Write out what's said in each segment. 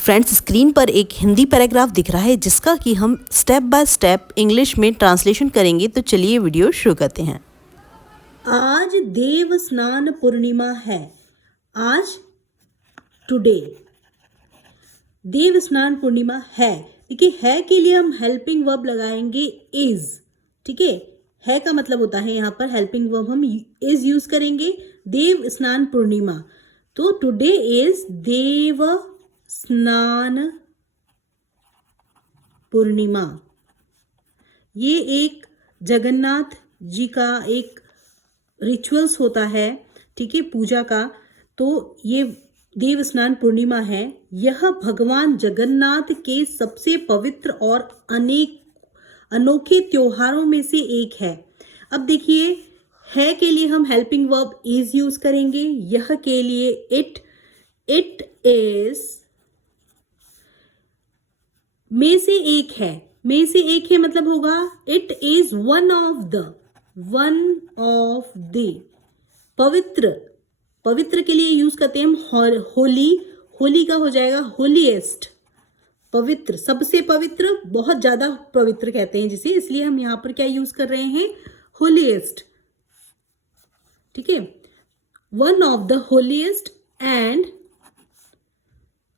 Friends, screen पर एक Hindi paragraph दिख रहा है जिसका कि हम स्टेप बाय स्टेप इंग्लिश में ट्रांसलेशन करेंगे। तो चलिए वीडियो शुरू करते हैं। आज देव स्नान पूर्णिमा है। आज टुडे देव स्नान पूर्णिमा है। देखिए, है के लिए हम हेल्पिंग वर्ब लगाएंगे इज। ठीक है का मतलब होता है यहाँ पर हेल्पिंग वर्ब हम इज यूज करेंगे। देव स्नान पूर्णिमा, तो टुडे इज देव स्नान पूर्णिमा। ये एक जगन्नाथ जी का एक रिचुअल्स होता है, ठीक है, पूजा का। तो ये देव स्नान पूर्णिमा है। यह भगवान जगन्नाथ के सबसे पवित्र और अनोखे त्योहारों में से एक है। अब देखिए, है के लिए हम हेल्पिंग वर्ब इज यूज करेंगे। यह के लिए इट इज, में से एक है। में से एक है मतलब होगा it is one of the. पवित्र के लिए यूज करते हैं हम होली का हो जाएगा होलीएस्ट। पवित्र, सबसे पवित्र, बहुत ज्यादा पवित्र कहते हैं जिसे, इसलिए हम यहां पर क्या यूज कर रहे हैं, होलीएस्ट। ठीक है, one of the holiest and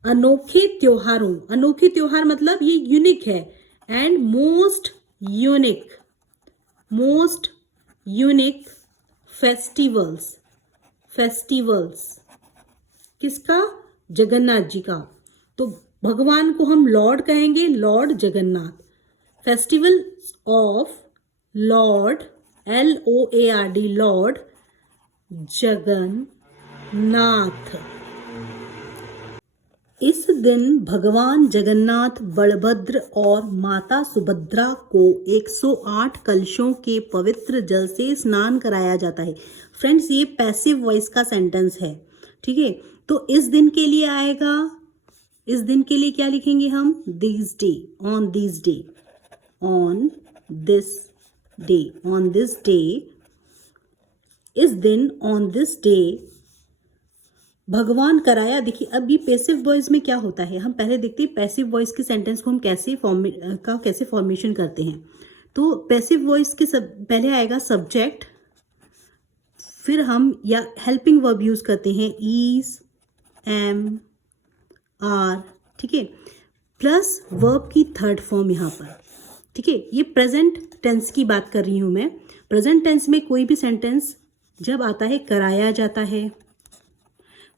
अनोखे त्योहारों। अनोखे त्योहार मतलब ये यूनिक है। एंड मोस्ट यूनिक फेस्टिवल्स किसका, जगन्नाथ जी का। तो भगवान को हम लॉर्ड कहेंगे, Lord Jagannath. Festival of Lord, LOARD, Lord Jagannath. इस दिन भगवान जगन्नाथ, बलभद्र और माता सुभद्रा को 108 कलशों के पवित्र जल से स्नान कराया जाता है। फ्रेंड्स, ये पैसिव वॉइस का सेंटेंस है। ठीक है, तो इस दिन के लिए आएगा, इस दिन के लिए क्या लिखेंगे हम, this day, on this day, on this day, इस दिन, ऑन दिस डे भगवान कराया। देखिए, अब ये पैसिव वॉइस में क्या होता है, हम पहले देखते हैं पैसिव वॉइस के सेंटेंस को हम कैसे फॉर्मेशन करते हैं। तो पैसिव वॉइस के पहले आएगा सब्जेक्ट, फिर हम या हेल्पिंग वर्ब यूज करते हैं इज, एम, आर, ठीक है, प्लस वर्ब की थर्ड फॉर्म यहाँ पर। ठीक है, ये प्रेजेंट टेंस की बात कर रही हूँ मैं। प्रेजेंट टेंस में कोई भी सेंटेंस जब आता है कराया जाता है,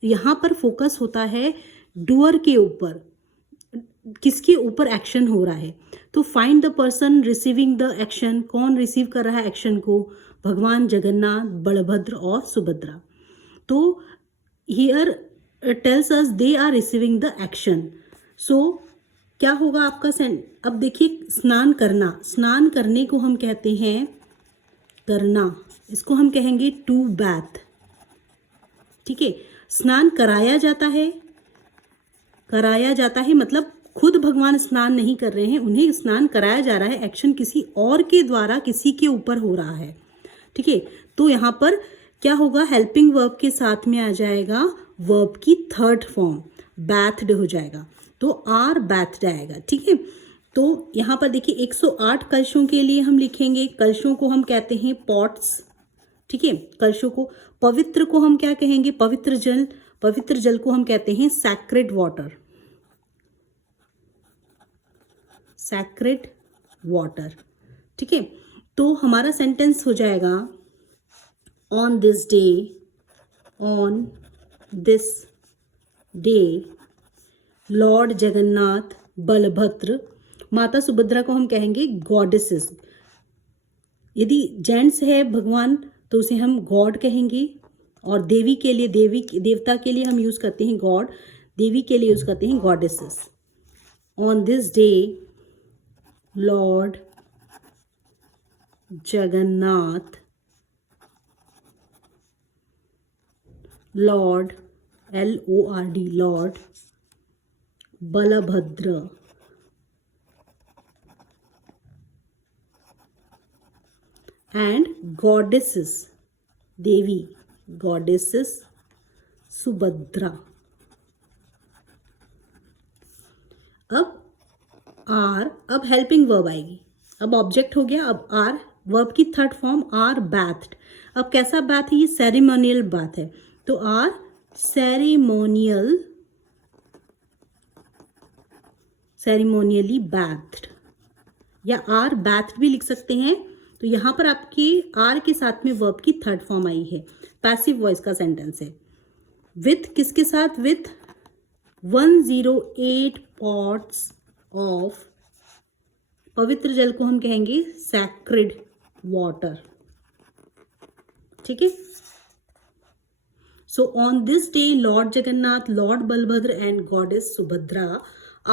यहाँ पर फोकस होता है डूअर के ऊपर, किसके ऊपर एक्शन हो रहा है। तो find the person receiving the action, कौन रिसीव कर रहा है एक्शन को, भगवान जगन्नाथ, बलभद्र और सुभद्रा। तो here tells us they are receiving the action. So क्या होगा आपका अब देखिए, स्नान करना, स्नान करने को हम कहते हैं करना, इसको हम कहेंगे टू बैथ। ठीक है, स्नान कराया जाता है मतलब खुद भगवान स्नान नहीं कर रहे हैं, उन्हें स्नान कराया जा रहा है। एक्शन किसी और के द्वारा किसी के ऊपर हो रहा है। ठीक है, तो यहाँ पर क्या होगा, हेल्पिंग वर्ब के साथ में आ जाएगा वर्ब की थर्ड फॉर्म, बैथड हो जाएगा, तो आर बैथड आएगा। ठीक है, तो यहाँ पर देखिए 108 कलशों के लिए हम लिखेंगे, कलशों को हम कहते हैं पॉट्स। ठीक है, कलशों को, पवित्र को हम क्या कहेंगे, पवित्र जल को हम कहते हैं सैक्रेड वाटर। ठीक है, तो हमारा सेंटेंस हो जाएगा on this day lord Jagannath, Balabhadra, माता सुभद्रा को हम कहेंगे गॉडेसेस। यदि जेंट्स है भगवान तो उसे हम गॉड कहेंगे, और देवी के लिए, देवता के लिए हम यूज करते हैं गॉड, देवी के लिए यूज करते हैं goddesses. On this day lord Jagannath, lord, LORD, lord, Balabhadra and goddesses, देवी, गॉडेसेस सुभद्रा। अब हेल्पिंग वर्ब आएगी। अब ऑब्जेक्ट हो गया, अब आर वर्ब की थर्ड फॉर्म आर बैथ्ड। अब कैसा बात है, ये सेरेमोनियल बात है, तो आर सेरेमोनियली बैथ्ड, या आर बैथ्ड भी लिख सकते हैं। तो यहां पर आपके आर के साथ में वर्ब की थर्ड फॉर्म आई है, पैसिव वॉइस का सेंटेंस है। विथ किसके साथ, विथ 108 पॉट्स ऑफ, पवित्र जल को हम कहेंगे सैक्रेड वाटर, ठीक है। So on this day lord Jagannath, lord Balabhadra and goddess Subhadra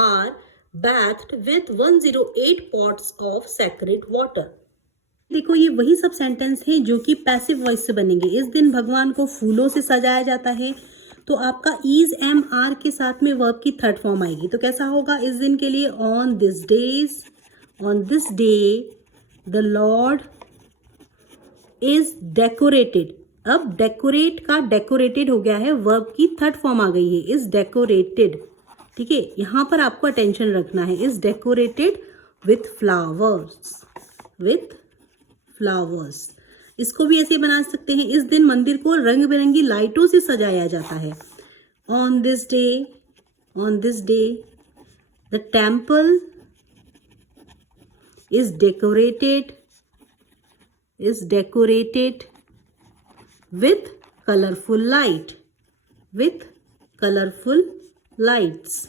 are bathed with 108 pots of sacred water। देखो ये वही सब सेंटेंस हैं जो कि पैसिव वॉइस से बनेंगे। इस दिन भगवान को फूलों से सजाया जाता है, तो आपका इज एम आर के साथ में वर्ब की थर्ड फॉर्म आएगी। तो कैसा होगा इस दिन के लिए, on this day the Lord is decorated. अब डेकोरेट का डेकोरेटेड हो गया है, वर्ब की थर्ड फॉर्म आ गई है, इज डेकोरेटेड, ठीक है। यहां पर आपको अटेंशन रखना है, इज डेकोरेटेड विथ फ्लावर्स। इसको भी ऐसे बना सकते हैं, इस दिन मंदिर को रंग बिरंगी लाइटों से सजाया जाता है। On this day the temple is decorated with colorful lights,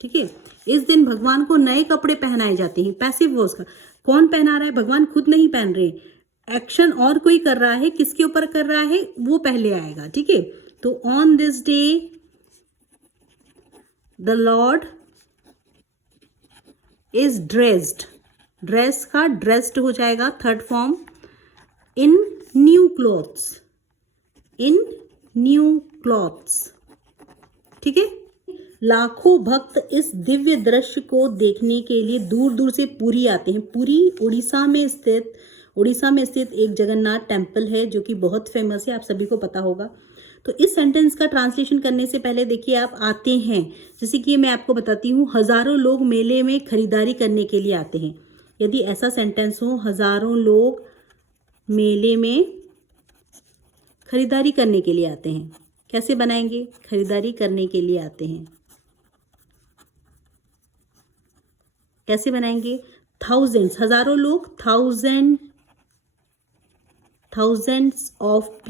ठीक है। इस दिन भगवान को नए कपड़े पहनाए जाते हैं, पैसिव वॉइस का। कौन पहना रहा है, भगवान खुद नहीं पहन रहे, एक्शन और कोई कर रहा है, किसके ऊपर कर रहा है वो पहले आएगा, ठीक है। तो on this day the Lord is dressed, dress का ड्रेस्ड हो जाएगा थर्ड फॉर्म, इन न्यू क्लॉथ्स, ठीक है। लाखों भक्त इस दिव्य दृश्य को देखने के लिए दूर दूर से पुरी आते हैं। पुरी उड़ीसा में स्थित एक जगन्नाथ टेम्पल है जो कि बहुत फेमस है, आप सभी को पता होगा। तो इस सेंटेंस का ट्रांसलेशन करने से पहले देखिए, आप आते हैं, जैसे कि मैं आपको बताती हूँ, हजारों लोग मेले में खरीदारी करने के लिए आते हैं। यदि ऐसा सेंटेंस हो, हजारों लोग मेले में खरीदारी करने के लिए आते हैं, कैसे बनाएंगे, खरीदारी करने के लिए आते हैं, कैसे बनाएंगे, थाउजेंड्स, हजारों लोग, थाउजेंड्स ऑफ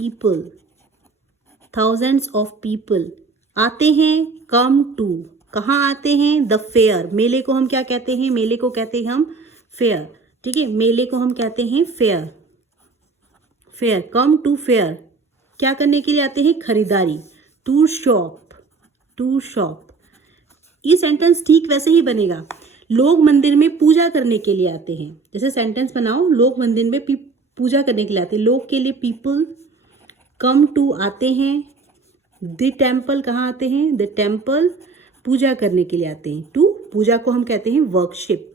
पीपल आते हैं, कम टू, कहाँ आते हैं, द फेयर, मेले को हम क्या कहते हैं, मेले को कहते हैं हम फेयर, ठीक है। मेले को हम कहते हैं फेयर, कम टू फेयर, क्या करने के लिए आते हैं, खरीदारी, टू शॉप। ये सेंटेंस ठीक वैसे ही बनेगा, लोग मंदिर में पूजा करने के लिए आते हैं। जैसे सेंटेंस बनाओ, लोग मंदिर में पूजा करने के लिए आते हैं, लोग के लिए पीपल, कम टू आते हैं, द टेम्पल कहाँ आते हैं, द टेम्पल पूजा करने के लिए आते हैं, टू पूजा को हम कहते हैं वर्शिप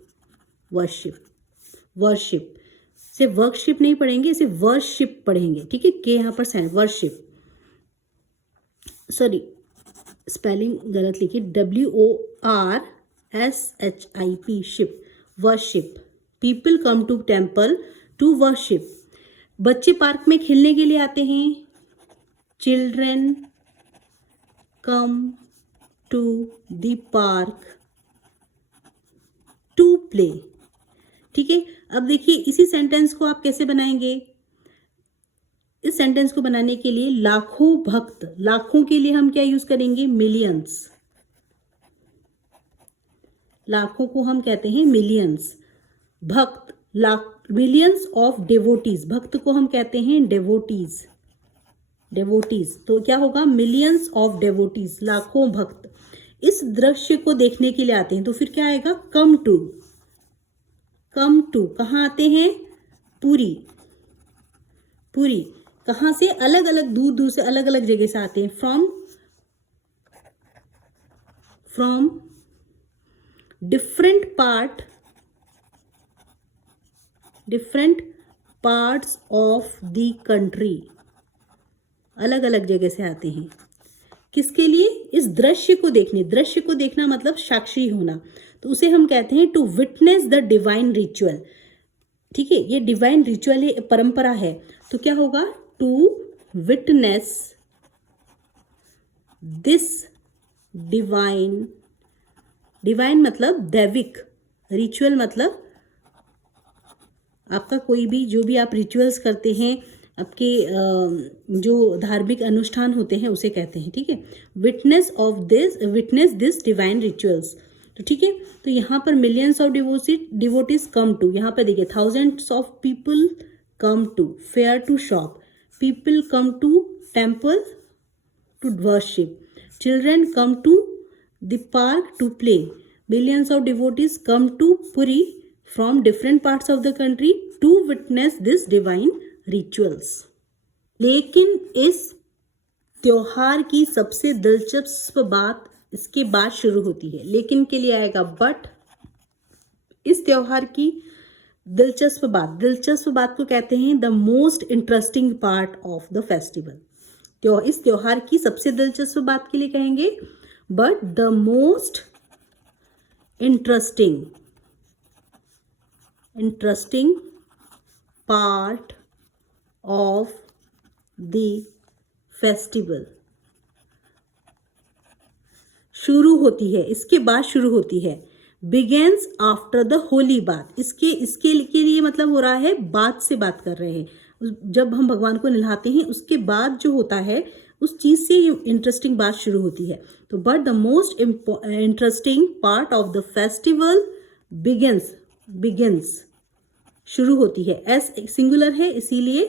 से वर्कशिप नहीं पढ़ेंगे, इसे वर्शिप पढ़ेंगे, ठीक है। के यहाँ पर वर्शिप, सॉरी स्पेलिंग गलत लिखी, WORSHIP, ship, worship, people come to temple to worship. बच्चे पार्क में खेलने के लिए आते हैं, children come to the park to play, ठीक है। अब देखिए इसी सेंटेंस को आप कैसे बनाएंगे, इस सेंटेंस को बनाने के लिए लाखों भक्त, लाखों के लिए हम क्या यूज करेंगे, मिलियंस, लाखों को हम कहते हैं मिलियंस, भक्त, मिलियंस ऑफ डेवोटीज, भक्त को हम कहते हैं डेवोटीज, तो क्या होगा, मिलियंस ऑफ डेवोटीज, लाखों भक्त इस दृश्य को देखने के लिए आते हैं। तो फिर क्या आएगा, कम टू, कहाँ आते हैं, पुरी, कहाँ से, अलग अलग दूर दूर से अलग अलग जगह से आते हैं, from different parts of the country, अलग अलग जगह से आते हैं। किसके लिए? इस दृश्य को देखने, दृश्य को देखना मतलब साक्षी होना, तो उसे हम कहते हैं to witness the divine ritual. ठीक है, ये डिवाइन रिचुअल है, परंपरा है, तो क्या होगा? To witness this divine, divine मतलब दैविक, रिचुअल मतलब आपका कोई भी जो भी आप रिचुअल्स करते हैं, आपके जो धार्मिक अनुष्ठान होते हैं उसे कहते हैं। ठीक है, विटनेस दिस डिवाइन रिचुअल्स। तो ठीक है, तो यहाँ पर millions of devotees come to, यहाँ पर देखिए thousands of people come to fair to shop, people come to temple to worship, children come to the park to play, millions of devotees come to Puri from different parts of the country to witness this divine rituals। लेकिन इस त्योहार की सबसे दिलचस्प बात इसके बाद शुरू होती है, लेकिन के लिए आएगा बट। इस त्योहार की दिलचस्प बात को कहते हैं the most interesting part of the festival. तो इस त्योहार की सबसे दिलचस्प बात के लिए कहेंगे but the most interesting part of the festival शुरू होती है, इसके बाद शुरू होती है, begins after the holy bath। इसके लिए मतलब हो रहा है बात से बात कर रहे हैं, जब हम भगवान को नहलाते हैं उसके बाद जो होता है उस चीज से ये इंटरेस्टिंग बात शुरू होती है। तो but the most interesting part of the festival begins शुरू होती है, एस सिंगुलर है इसीलिए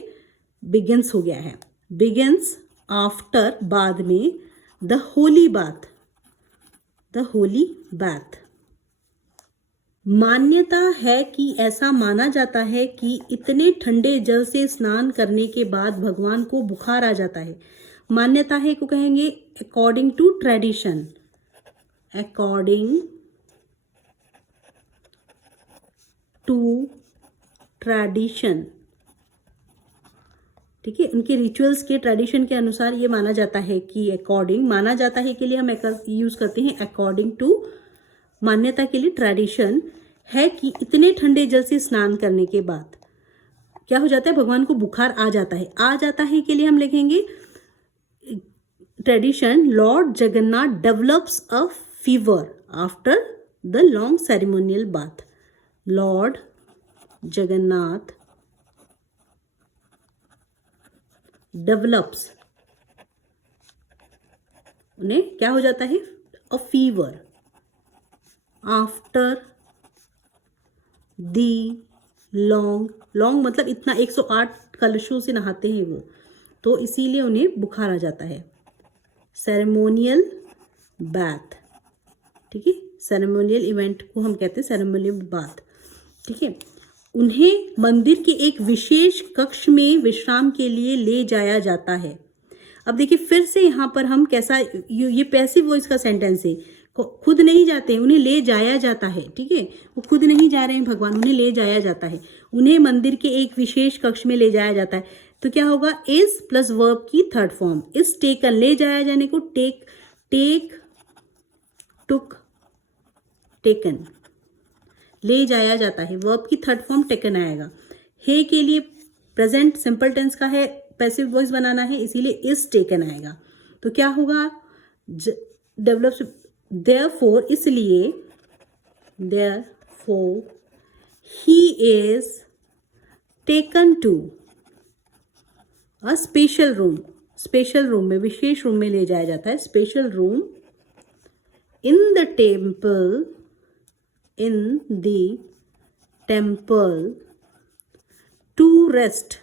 बिगिंस हो गया है, बिगिंस आफ्टर बाद में द होली बाथ। मान्यता है कि ऐसा माना जाता है कि इतने ठंडे जल से स्नान करने के बाद भगवान को बुखार आ जाता है। मान्यता है को कहेंगे according to tradition, according to tradition. ठीक है, उनके रिचुअल्स के ट्रेडिशन के अनुसार ये माना जाता है कि अकॉर्डिंग, माना जाता है के लिए हम यूज करते हैं अकॉर्डिंग टू, मान्यता के लिए ट्रेडिशन है कि इतने ठंडे जल से स्नान करने के बाद क्या हो जाता है, भगवान को बुखार आ जाता है के लिए हम लिखेंगे tradition Lord Jagannath develops a fever after the long ceremonial bath. Lord Jagannath develops, उन्हें क्या हो जाता है, a fever after the long मतलब इतना 108 कलशों से नहाते हैं वो, तो इसीलिए उन्हें बुखार आ जाता है। सेरेमोनियल बाथ, ठीक है, सेरेमोनियल इवेंट को हम कहते हैं सेरेमोनियल बाथ। ठीक है, उन्हें मंदिर के एक विशेष कक्ष में विश्राम के लिए ले जाया जाता है। अब देखिए फिर से यहाँ पर हम कैसा, ये पैसिव वॉइस का सेंटेंस है, खुद नहीं जाते, उन्हें ले जाया जाता है। ठीक है, वो खुद नहीं जा रहे हैं भगवान, उन्हें ले जाया जाता है, उन्हें मंदिर के एक विशेष कक्ष में ले जाया जाता है। तो क्या होगा, इज प्लस वर्ब की थर्ड फॉर्म, इज टेकन, ले जाया जाने को टेक टुक टेकन, ले जाया जाता है, वर्ब की थर्ड फॉर्म टेकन आएगा। हे के लिए प्रेजेंट सिंपल टेंस का है, पैसिव वॉइस बनाना है, इसीलिए इज टेकन आएगा। तो क्या होगा, डेवलप्स, देयरफॉर इसलिए, therefore he is taken to a special room, special room में, विशेष रूम में ले जाया जाता है, special room in the temple, in the temple to rest,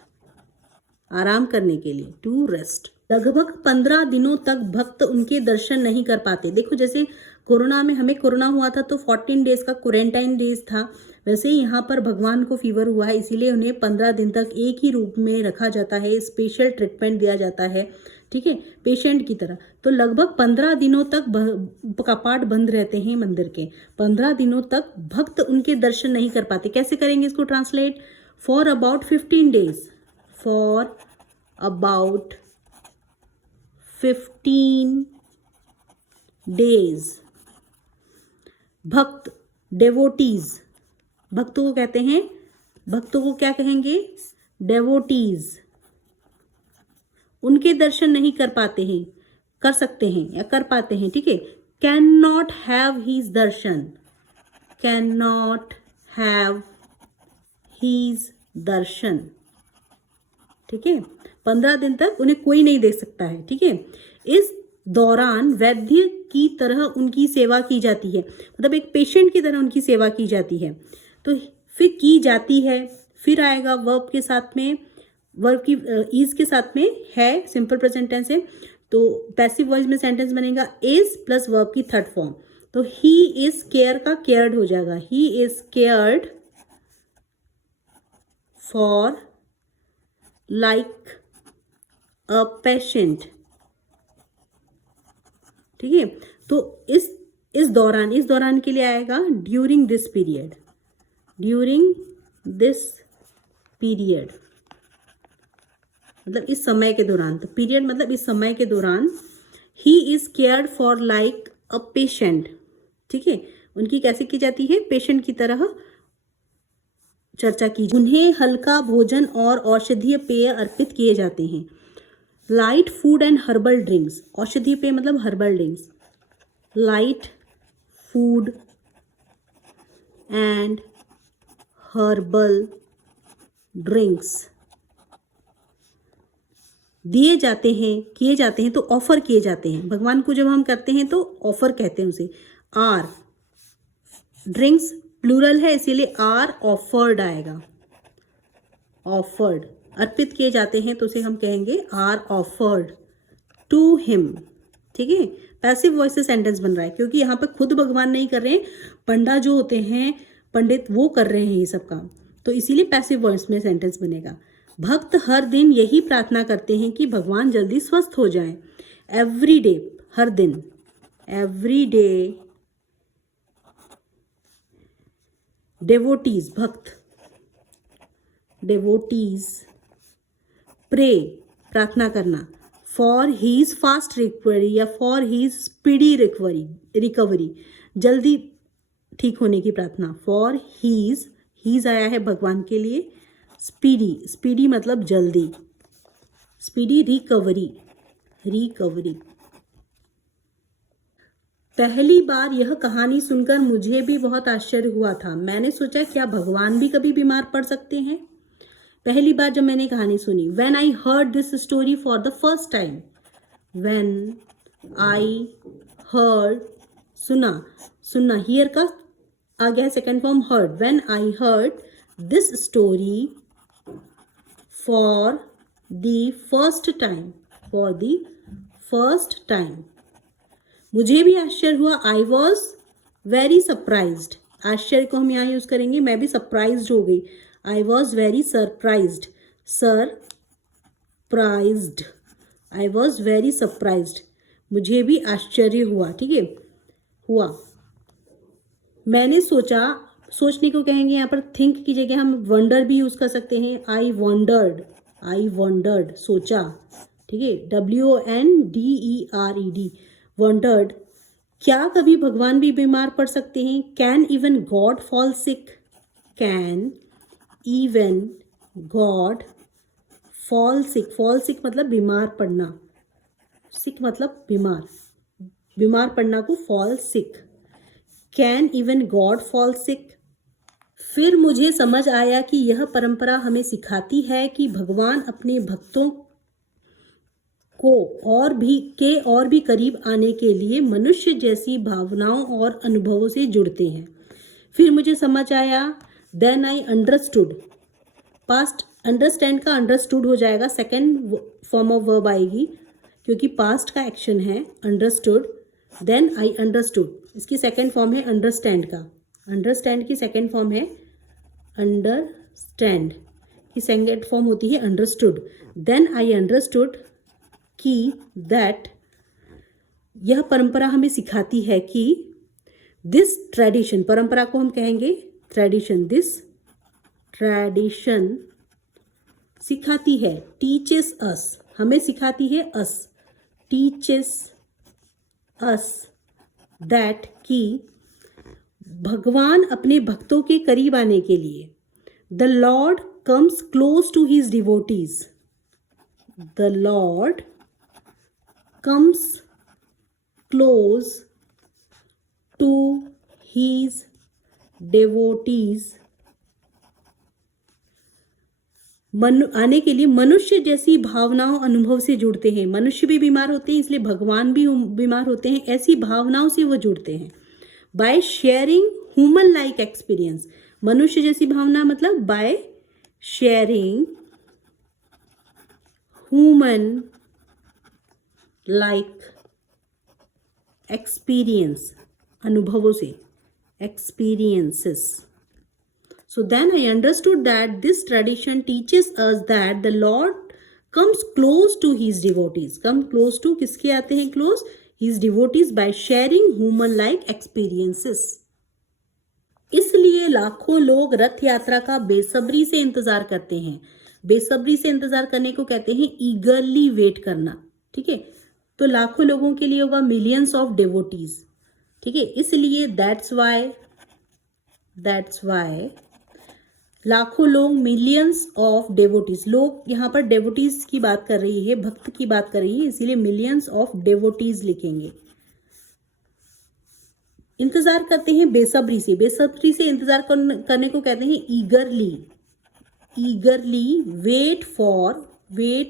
आराम करने के लिए, टू रेस्ट। लगभग 15 दिनों तक भक्त उनके दर्शन नहीं कर पाते। देखो जैसे कोरोना में, हमें कोरोना हुआ था तो 14 डेज का क्वारंटाइन डेज था, वैसे ही यहाँ पर भगवान को फीवर हुआ है, इसीलिए उन्हें 15 दिन तक एक ही रूप में रखा जाता है, स्पेशल ट्रीटमेंट दिया जाता है। ठीक है, पेशेंट की तरह। तो लगभग 15 दिनों तक कपाट बंद रहते हैं मंदिर के, 15 दिनों तक भक्त उनके दर्शन नहीं कर पाते। कैसे करेंगे इसको translate, for about 15 days, for about 15 days. भक्त, डेवोटीज, भक्तों को कहते हैं, भक्तों को क्या कहेंगे? डेवोटीज। उनके दर्शन नहीं कर पाते हैं, कर सकते हैं या कर पाते हैं, ठीक है। Can not have his darshan, can not have his darshan, ठीक है। 15 दिन तक उन्हें कोई नहीं देख सकता है, ठीक है। इस दौरान वैद्य की तरह उनकी सेवा की जाती है, मतलब एक पेशेंट की तरह उनकी सेवा की जाती है। तो फिर की जाती है, फिर आएगा वर्ब के साथ में, वर्ब की इज के साथ में है, सिंपल प्रेजेंट टेंस है। तो पैसिव वॉइस में सेंटेंस बनेगा इज प्लस वर्ब की थर्ड फॉर्म। तो ही इज केयर का केयर्ड हो जाएगा, he is cared for like a patient, ठीक है। तो इस दौरान के लिए आएगा during this period, during this period मतलब इस समय के दौरान। तो पीरियड मतलब इस समय के दौरान। He is cared for like a patient, ठीक है। उनकी कैसे की जाती है? पेशेंट की तरह चर्चा की। उन्हें हल्का भोजन और औषधीय पेय अर्पित किए जाते हैं। Light food and herbal drinks, औषधीय पेय मतलब herbal drinks. Light food and herbal drinks दिए जाते हैं, किए जाते हैं, तो ऑफर किए जाते हैं। भगवान को जब हम करते हैं तो ऑफर कहते हैं उसे। आर, ड्रिंक्स प्लूरल है इसीलिए आर ऑफर्ड आएगा, ऑफर्ड। अर्पित किए जाते हैं तो उसे हम कहेंगे आर ऑफर्ड टू हिम, ठीक है। पैसिव वॉइस से सेंटेंस बन रहा है क्योंकि यहाँ पे खुद भगवान नहीं कर रहे हैं, पंडा जो होते हैं, पंडित, वो कर रहे हैं ये सब काम, तो इसीलिए पैसिव वॉइस में सेंटेंस बनेगा। भक्त हर दिन यही प्रार्थना करते हैं कि भगवान जल्दी स्वस्थ हो जाएं। एवरी डे, हर दिन, एवरी डे डेवोटीज, भक्त, डेवोटीज प्रे, प्रार्थना करना, फॉर हीज फास्ट रिकवरी या फॉर हीज स्पीडी रिकवरी, जल्दी ठीक होने की प्रार्थना। फॉर हीज आया है भगवान के लिए, स्पीडी मतलब जल्दी, स्पीडी रिकवरी। पहली बार यह कहानी सुनकर मुझे भी बहुत आश्चर्य हुआ था। मैंने सोचा क्या भगवान भी कभी बीमार पड़ सकते हैं? पहली बार जब मैंने कहानी सुनी, when I heard this story for the first time, when I heard, सुनना, हियर का आ गया second form heard. When I heard this story for the first time, मुझे भी आश्चर्य हुआ। आई वॉज वेरी सरप्राइज्ड, आश्चर्य को हम यहाँ यूज करेंगे, मैं भी सरप्राइज्ड हो गई। I was very surprised, I was very surprised, मुझे भी आश्चर्य हुआ, ठीक है, हुआ। मैंने सोचा, सोचने को कहेंगे यहाँ पर थिंक की जगह हम वंडर भी यूज कर सकते हैं। आई वंडर्ड, सोचा, ठीक है, WONDERED, वंडर्ड। क्या कभी भगवान भी बीमार पड़ सकते हैं? Can even God fall sick, can even God fall sick मतलब बीमार पड़ना, सिक मतलब बीमार पड़ना को fall sick. Can even God fall sick. फिर मुझे समझ आया कि यह परंपरा हमें सिखाती है कि भगवान अपने भक्तों को और भी करीब आने के लिए मनुष्य जैसी भावनाओं और अनुभवों से जुड़ते हैं। फिर मुझे समझ आया, then I understood, past understand का अंडरस्टूड हो जाएगा, सेकेंड फॉर्म ऑफ वर्ब आएगी क्योंकि पास्ट का एक्शन है अंडरस्टूड। देन आई अंडरस्टूड, इसकी सेकेंड फॉर्म है अंडरस्टैंड का, अंडरस्टैंड की सेकेंड फॉर्म है अंडरस्टैंड, की सेकेंड फॉर्म होती है अंडरस्टूड। देन आई अंडरस्टूड कि दैट, यह परंपरा हमें सिखाती है कि दिस ट्रेडिशन, परंपरा को हम कहेंगे ट्रेडिशन, दिस ट्रेडिशन सिखाती है, टीचेस अस, हमें सिखाती है, अस, टीचेस अस दैट कि भगवान अपने भक्तों के करीब आने के लिए the lord comes close to his devotees, the lord comes close to his devotees, आने के लिए मनुष्य जैसी भावनाओं अनुभव से जुड़ते हैं। मनुष्य भी बीमार होते हैं, इसलिए भगवान भी बीमार होते हैं, ऐसी भावनाओं से वो जुड़ते हैं। By sharing human like experience, मनुष्य जैसी भावना मतलब by sharing human like experience, अनुभवों से, experiences. So then I understood that this tradition teaches us that the Lord comes close to his devotees. Come close to किसके आते हैं close? His devotees by sharing human like experiences. इसलिए लाखों लोग रथ यात्रा का बेसब्री से इंतजार करते हैं। बेसब्री से इंतजार करने को कहते हैं ईगरली वेट करना, ठीक है। तो लाखों लोगों के लिए होगा मिलियंस ऑफ डिवोटीज, ठीक है। इसलिए दैट्स वाई लाखों लोग, मिलियंस ऑफ डेवोटीज, लोग यहाँ पर डेवोटीज की बात कर रही है, भक्त की बात कर रही है, इसीलिए मिलियंस ऑफ डेवोटीज लिखेंगे। इंतजार करते हैं बेसब्री से, बेसब्री से इंतजार करने को कहते हैं ईगरली वेट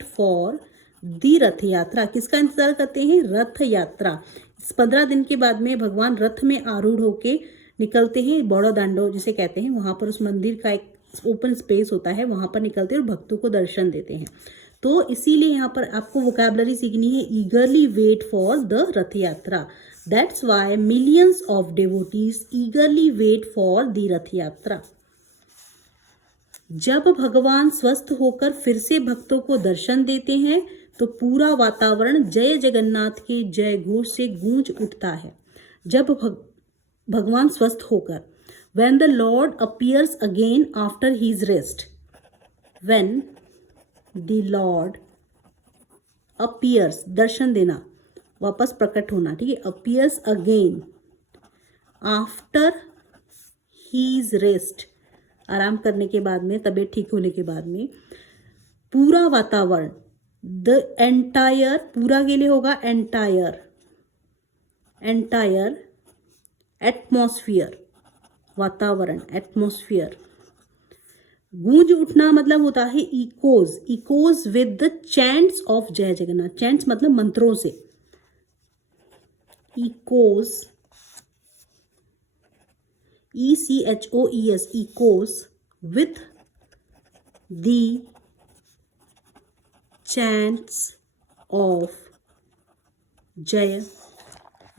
फॉर दी रथ यात्रा। किसका इंतजार करते हैं? रथ यात्रा। इस 15 दिन के बाद में भगवान रथ में आरूढ़ होके निकलते हैं, बड़ो दांडो जिसे कहते हैं, वहां पर उस मंदिर का एक ओपन स्पेस होता है, वहां पर निकलते हैं और भक्तों को दर्शन देते हैं। तो इसीलिए यहाँ पर आपको वोकैबुलरी सीखनी है, ईगरली wait for the Rath Yatra. That's why millions of devotees eagerly wait for the Rath Yatra. जब भगवान स्वस्थ होकर फिर से भक्तों को दर्शन देते हैं तो पूरा वातावरण जय जगन्नाथ के जय घोष से गूंज उठता है। जब भगवान स्वस्थ होकर, when the Lord appears again after his rest, when the Lord appears, दर्शन देना, वापस प्रकट होना, ठीक है, appears again after his rest, आराम करने के बाद में, तबीयत ठीक होने के बाद में, पूरा वातावरण, द एंटायर, पूरा के लिए होगा एंटायर एटमॉस्फियर, वातावरण, एटमॉस्फियर। गूंज उठना मतलब होता है echoes with the chants of जय जगन्नाथ। चैंट्स मतलब मंत्रों से, echoes, ECHOES, echoes with the chants of जय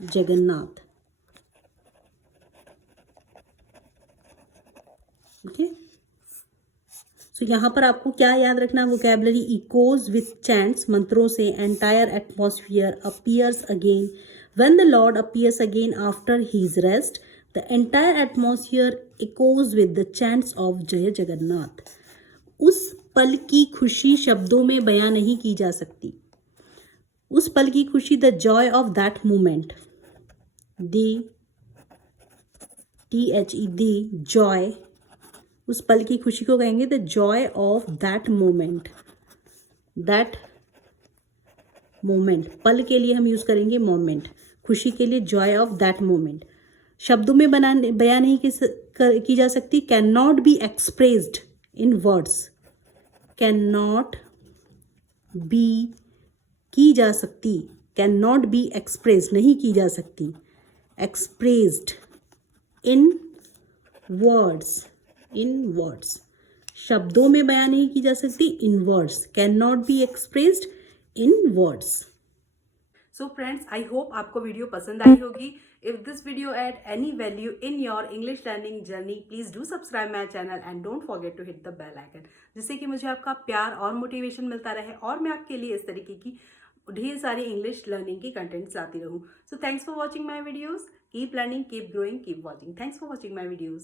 जगन्नाथ। ओके, सो यहाँ पर आपको क्या याद रखना, वोकैबुलरी, इकोज विथ चैंट्स, मंत्रों से, entire atmosphere, appears again, when the Lord appears again after his rest, the entire atmosphere echoes with the chants of जय जगन्नाथ। उस पल की खुशी शब्दों में बयां नहीं की जा सकती। उस पल की खुशी, the Joy of that moment, the Joy, उस पल की खुशी को कहेंगे the Joy of that moment. That moment, पल के लिए हम यूज करेंगे मोमेंट, खुशी के लिए जॉय ऑफ दैट मोमेंट। शब्दों में बयान नहीं की जा सकती। Can not be expressed in words, can not B की जा सकती, कैन नॉट बी एक्सप्रेस्ड, नहीं की जा सकती, expressed in words, in words, शब्दों में बयान नहीं की जा सकती, in words, can not be expressed in words. So friends, I hope आपको वीडियो पसंद आई होगी। If this video add any value in your English learning journey, please do subscribe my channel and don't forget to hit the bell icon, जिससे कि मुझे आपका प्यार और मोटिवेशन मिलता रहे और मैं आपके लिए इस तरीके की ढेर सारी इंग्लिश लर्निंग की कंटेंट्स लाती रहूँ। So thanks for watching my videos, keep learning, keep growing, keep watching. Thanks for watching my videos.